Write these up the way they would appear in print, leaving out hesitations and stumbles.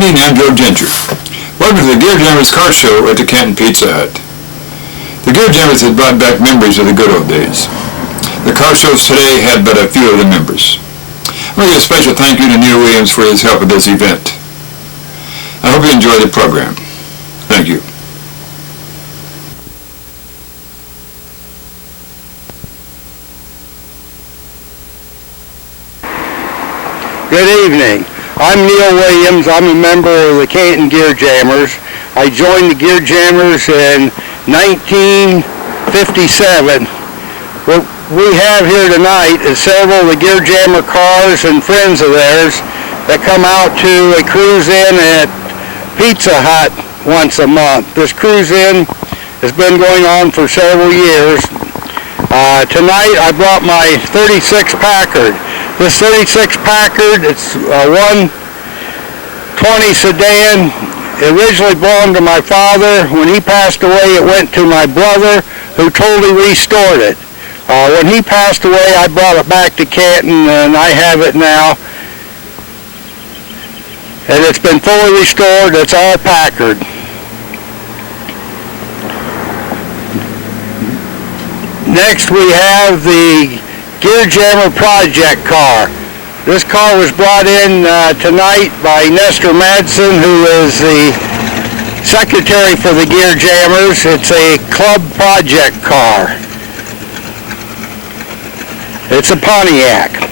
evening, I'm Joe Ginger. Welcome to the Gear Jammers Car Show at the Canton Pizza Hut. The Gear Jammers had brought back memories of the good old days. The car shows today had but a few of the members. I want to give a special thank you to Neil Williams for his help at this event. I hope you enjoy the program. Thank you. Good evening. I'm Neil Williams. I'm a member of the Canton Gear Jammers. I joined the Gear Jammers in 1957. What we have here tonight is several of the Gear Jammer cars and friends of theirs that come out to a cruise-in at Pizza Hut once a month. This cruise-in has been going on for several years. Tonight I brought my 36 Packard. This 36 Packard, it's a 120 sedan. It originally belonged to my father. When he passed away, it went to my brother, who totally restored it. When he passed away, I brought it back to Canton, and I have it now. And it's been fully restored. It's all Packard. Next, we have the Gear Jammer project car. This car was brought in tonight by Nestor Madsen, who is the secretary for the Gear Jammers. It's a club project car. It's a Pontiac.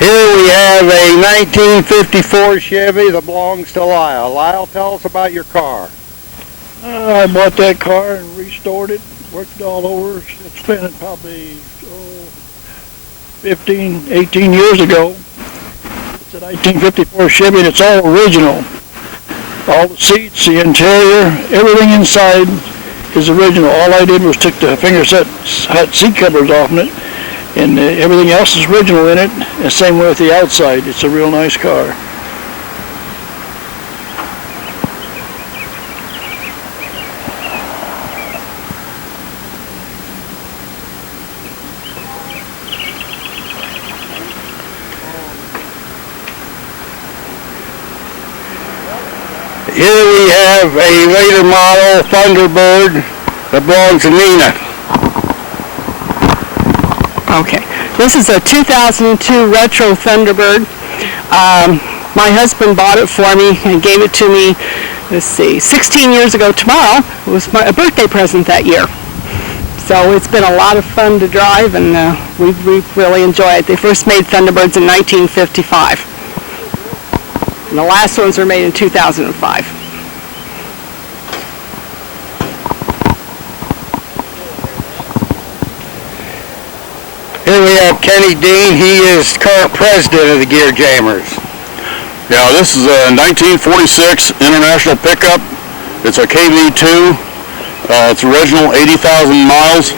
Here we have a 1954 Chevy that belongs to Lyle. Lyle, tell us about your car. I bought that car and restored it, worked it all over. It's been probably 15, 18 years ago. It's a 1954 Chevy and it's all original. All the seats, the interior, everything inside is original. All I did was took the finger set seat covers off it. And everything else is original in it, and same way with the outside. It's a real nice car. Here we have a later model Thunderbird that belongs to Nina. Okay, this is a 2002 Retro Thunderbird. My husband bought it for me and gave it to me, 16 years ago tomorrow. It was a birthday present that year. So it's been a lot of fun to drive, and we really enjoy it. They first made Thunderbirds in 1955. And the last ones were made in 2005. Here we have Kenny Dean. He is current president of the Gear Jammers. Yeah, this is a 1946 International pickup. It's a KV2. It's original, 80,000 miles.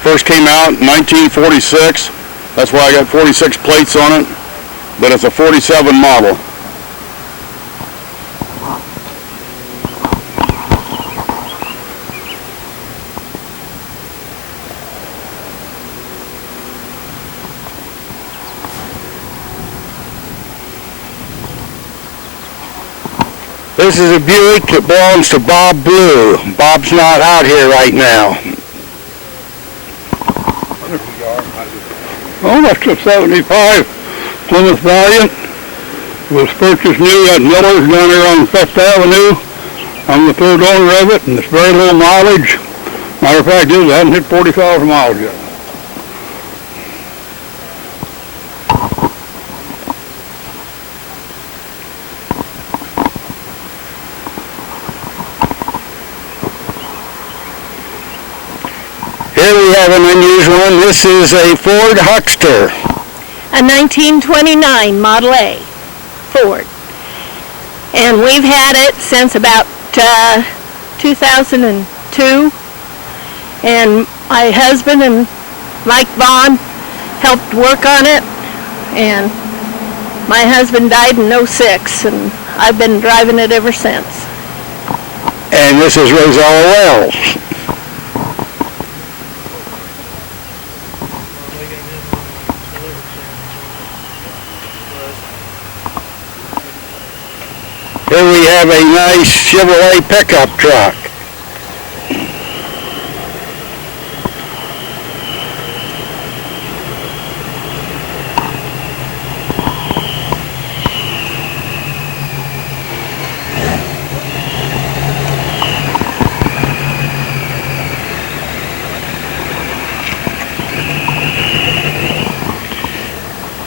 First came out in 1946. That's why I got 46 plates on it. But it's a 47 model. This is a Buick that belongs to Bob Blue. Bob's not out here right now. Oh, that's a 75 Plymouth Valiant. It was purchased new at Miller's down here on Fifth Avenue. I'm the third owner of it, and it's very low mileage. Matter of fact, it hasn't hit 40,000 miles yet. Here we have an unusual one. This is a Ford Huckster. A 1929 Model A Ford. And we've had it since about 2002. And my husband and Mike Vaughn helped work on it, and my husband died in '06, and I've been driving it ever since. And this is Rosella Wells. Here we have a nice Chevrolet pickup truck.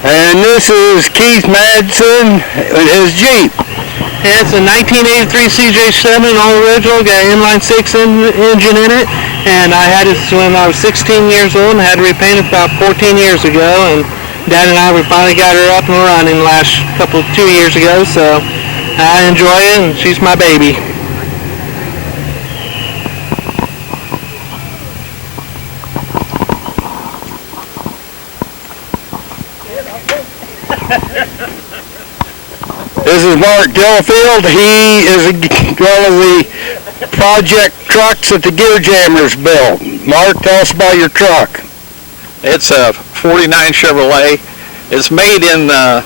And this is Keith Madsen and his Jeep. It's a 1983 CJ7, all original, got an inline-6 engine in it, and I had it when I was 16 years old and I had to repaint it about 14 years ago, and Dad and I finally got her up and running last 2 years ago, so I enjoy it, and she's my baby. This is Mark Gilfield. He is one of the project trucks that the Gear Jammers built. Mark, tell us about your truck. It's a 49 Chevrolet. It's made in the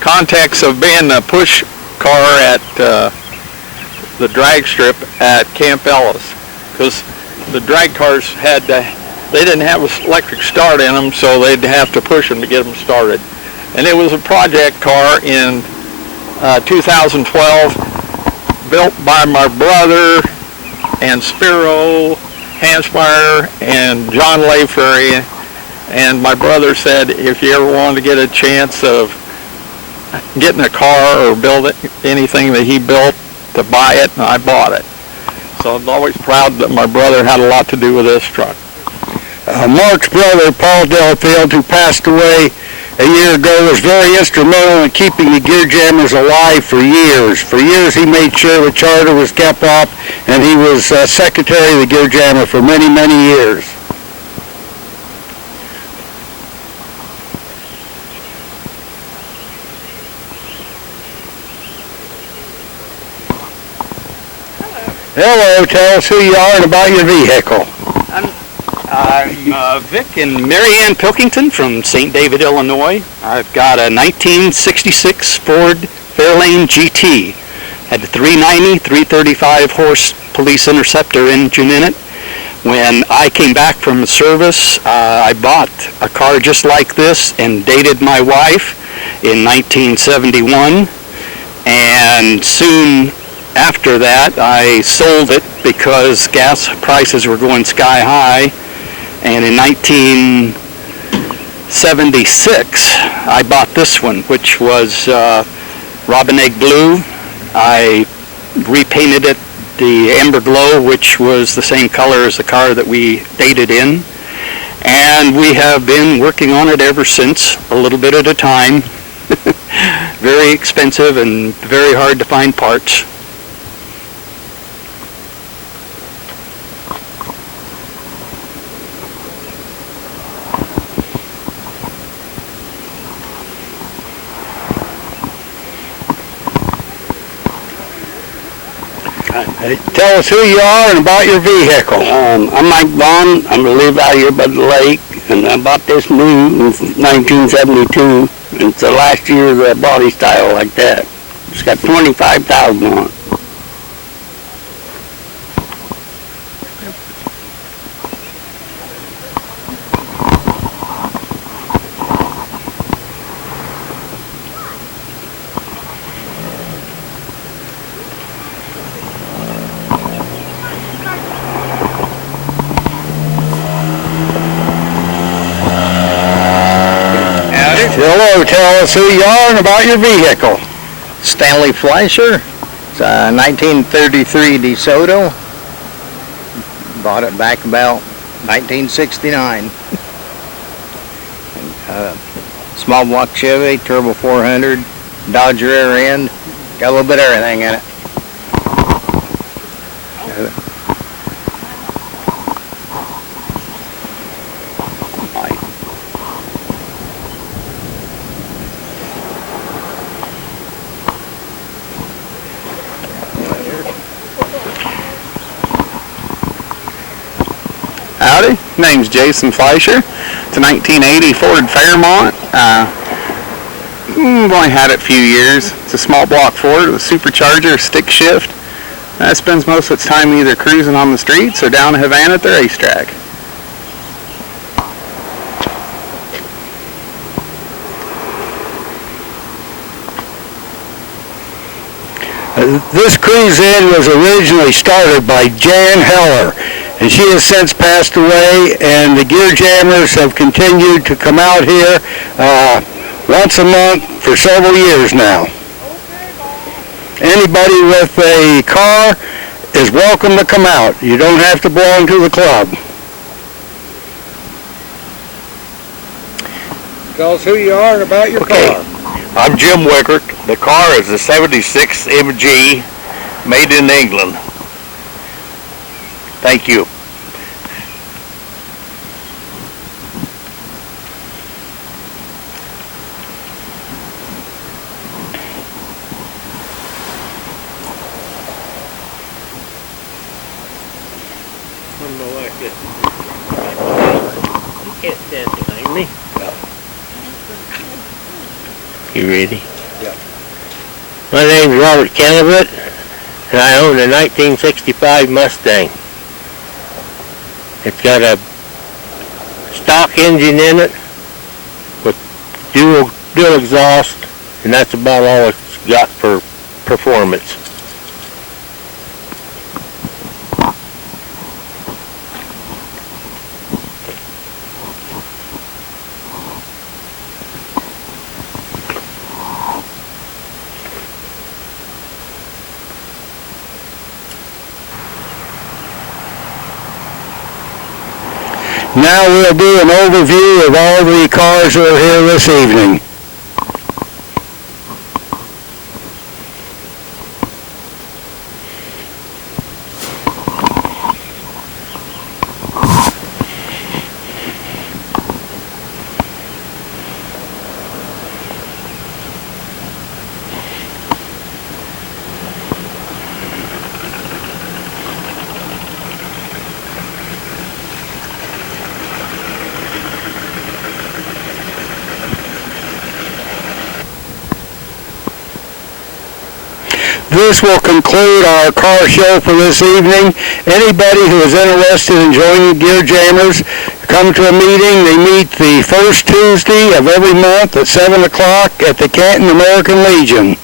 context of being a push car at the drag strip at Camp Ellis, because the drag cars they didn't have an electric start in them, so they'd have to push them to get them started. And it was a project car in 2012, built by my brother and Spiro Hansmeyer and John Layferry. And my brother said if you ever wanted to get a chance of getting a car or build anything that he built, to buy it, and I bought it. So I'm always proud that my brother had a lot to do with this truck. Mark's brother, Paul Delfield, who passed away a year ago, was very instrumental in keeping the Gear Jammers alive for years. For years he made sure the charter was kept up, and he was secretary of the Gear Jammer for many, many years. Hello, tell us who you are and about your vehicle. I'm Vic and Mary Ann Pilkington from St. David, Illinois. I've got a 1966 Ford Fairlane Gt. Had the 390, 335 horse police interceptor engine in it. When I came back from the service, I bought a car just like this and dated my wife in 1971. And soon after that, I sold it because gas prices were going sky high. And in 1976, I bought this one, which was Robin Egg Blue. I repainted it the Amber Glow, which was the same color as the car that we dated in. And we have been working on it ever since, a little bit at a time. Very expensive and very hard to find parts. Tell us who you are and about your vehicle. I'm Mike Vaughn. I live out here by the lake, and I bought this new in 1972. It's the last year of the body style like that. It's got 25,000 on it. Hello, tell us who you are and about your vehicle. Stanley Fleischer. It's a 1933 DeSoto. Bought it back about 1969. Small block Chevy, Turbo 400, Dodge rear end. Got a little bit of everything in it. everybody. Name's Jason Fleischer. It's a 1980 Ford Fairmont. I've only had it a few years. It's a small block Ford with a supercharger, stick shift. It spends most of its time either cruising on the streets or down in Havana at the racetrack. This cruise-in was originally started by Jan Heller, and she has since passed away, and the Gear Jammers have continued to come out here once a month for several years now. Anybody with a car is welcome to come out. You don't have to belong to the club. Tell us who you are and about your car. I'm Jim Wickert. The car is a 76 MG made in England. Thank you. You can't stand behind me. You ready? Yeah. My name's Robert Kennebec, and I own a 1965 Mustang. It's got a stock engine in it with dual exhaust, and that's about all it's got for performance. Now we'll do an overview of all the cars that are here this evening. This will conclude our car show for this evening. Anybody who is interested in joining Gear Jammers, come to a meeting. They meet the first Tuesday of every month at 7 o'clock at the Canton American Legion.